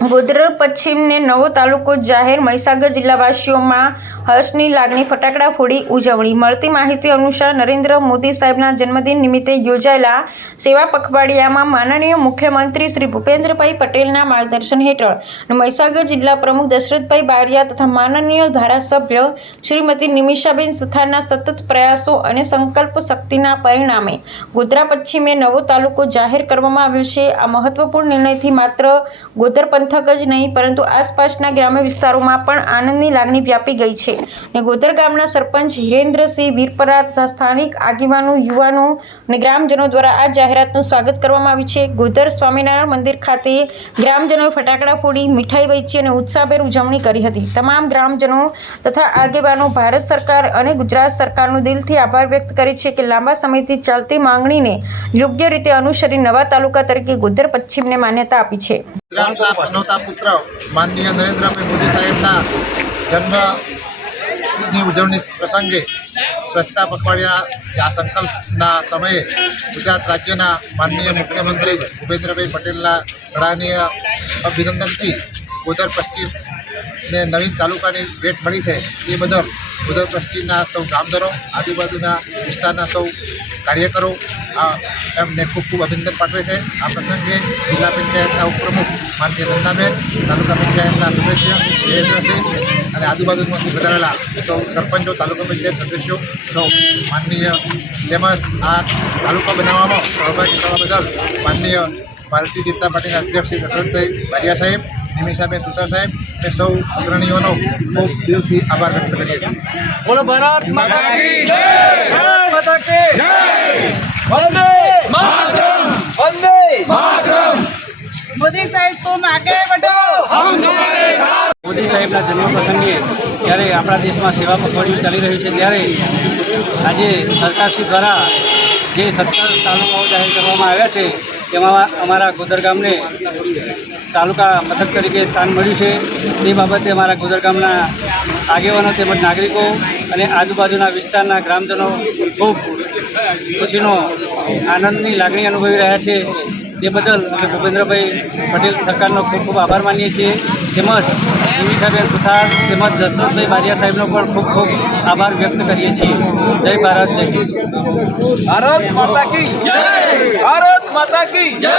ગોધરા પશ્ચિમને નવો તાલુકો જાહેર મહીસાગર જિલ્લાવાસીઓમાં હર્ષની લાગણી ફટાકડા ફોડી ઉજવણી. મળતી માહિતી અનુસાર નરેન્દ્ર મોદી સાહેબના જન્મદિન નિમિત્તે યોજાયેલા સેવા પખવાડિયામાં માનનીય મુખ્યમંત્રી શ્રી ભૂપેન્દ્રભાઈ પટેલના માર્ગદર્શન હેઠળ મહીસાગર જિલ્લા પ્રમુખ દશરથભાઈ બારિયા તથા માનનીય ધારાસભ્ય શ્રીમતી નિમિષાબેન સુથારના સતત પ્રયાસો અને સંકલ્પ શક્તિના પરિણામે ગોધરા પશ્ચિમે નવો તાલુકો જાહેર કરવામાં આવ્યો છે. આ મહત્વપૂર્ણ નિર્ણયથી માત્ર ગોધર પંથક જ નહીં, પરંતુ આસપાસના ગ્રામ્ય વિસ્તારોમાં પણ આનંદની લાગણી વ્યાપી ગઈ છે. અને ગોધર ગામના સરપંચ હિરેન્દ્રસિંહ વીરપરા તથા સ્થાનિક આગેવાનો, યુવાનો અને ગ્રામજનો દ્વારા આ જાહેરાતનું સ્વાગત કરવામાં આવ્યું છે. ગોધર સ્વામિનારાયણ મંદિર ખાતે ગ્રામજનોએ ફટાકડા ફોડી, મીઠાઈ વહેંચી અને ઉત્સાહભેર ઉજવણી કરી હતી. તમામ ગ્રામજનો તથા આગેવાનો ભારત સરકાર અને ગુજરાત સરકારનો દિલથી આભાર વ્યક્ત કરે છે કે લાંબા સમયથી ચાલતી માંગણીને યોગ્ય રીતે અનુસરી નવા તાલુકા તરીકે ગોધર પશ્ચિમને માન્યતા આપી છે. ગુજરાતના પનોતા પુત્ર માનનીય નરેન્દ્રભાઈ મોદી સાહેબના જન્મની ઉજવણી પ્રસંગે સ્વચ્છતા પખવાડિયા આ સંકલ્પના સમયે ગુજરાત રાજ્યના માનનીય મુખ્યમંત્રી ભૂપેન્દ્રભાઈ પટેલના સરાહનીય અભિનંદનથી ગોદર પશ્ચિમને નવીન તાલુકાની ભેટ મળી છે. એ બદલ ગોદર પશ્ચિમના સૌ ગામદારો આજુબાજુના વિસ્તારના સૌ કાર્યકરો, આ એમને ખૂબ ખૂબ અભિનંદન પાઠવે છે. આ પ્રસંગે જિલ્લા પંચાયતના ઉપપ્રમુખ માનનીય નંદાબેન, તાલુકા પંચાયતના સદસ્ય વિરેન્દ્રસિંહ અને આજુબાજુમાંથી વધારેલા સૌ સરપંચો, તાલુકા પંચાયત સદસ્યો, સૌ માનનીય તેમજ આ તાલુકા બનાવવામાં સહભાગી થવા બદલ માનનીય ભારતીય જનતા પાર્ટીના અધ્યક્ષ શ્રી દશરથભાઈ બારિયા સાહેબ, નિમિષાબેન સુતાર સાહેબ એ સૌ અગ્રણીઓનો ખૂબ દિલથી આભાર વ્યક્ત કરીએ છીએ. બોલો ભારત માતા મોદી સાહેબ તુમ આગે મોદી સાહેબના જન્મ પ્રસંગે જ્યારે આપણા દેશમાં સેવા પખવાડિયું ચાલી રહ્યું છે ત્યારે આજે સરકારશ્રી દ્વારા જે સત્તર તાલુકાઓ જાહેર કરવામાં આવ્યા છે તેમાં અમારા ગોદર ગામને તાલુકા મથક તરીકે સ્થાન મળ્યું છે. તે બાબતે અમારા ગોદર ગામના આગેવાનો તેમજ નાગરિકો અને આજુબાજુના વિસ્તારના ગ્રામજનો ખૂબ ખુશીનો, આનંદની લાગણી અનુભવી રહ્યા છે. તે બદલ અમે ભૂપેન્દ્રભાઈ પટેલ સરકારનો ખૂબ ખૂબ આભાર માનીએ છીએ. તેમજ નિમિષાબેન સુથાર તેમજ દશરથભાઈ બારિયા સાહેબનો પણ ખૂબ ખૂબ આભાર વ્યક્ત કરીએ છીએ. જય ભારત જય ભારત માતા માતા કી જય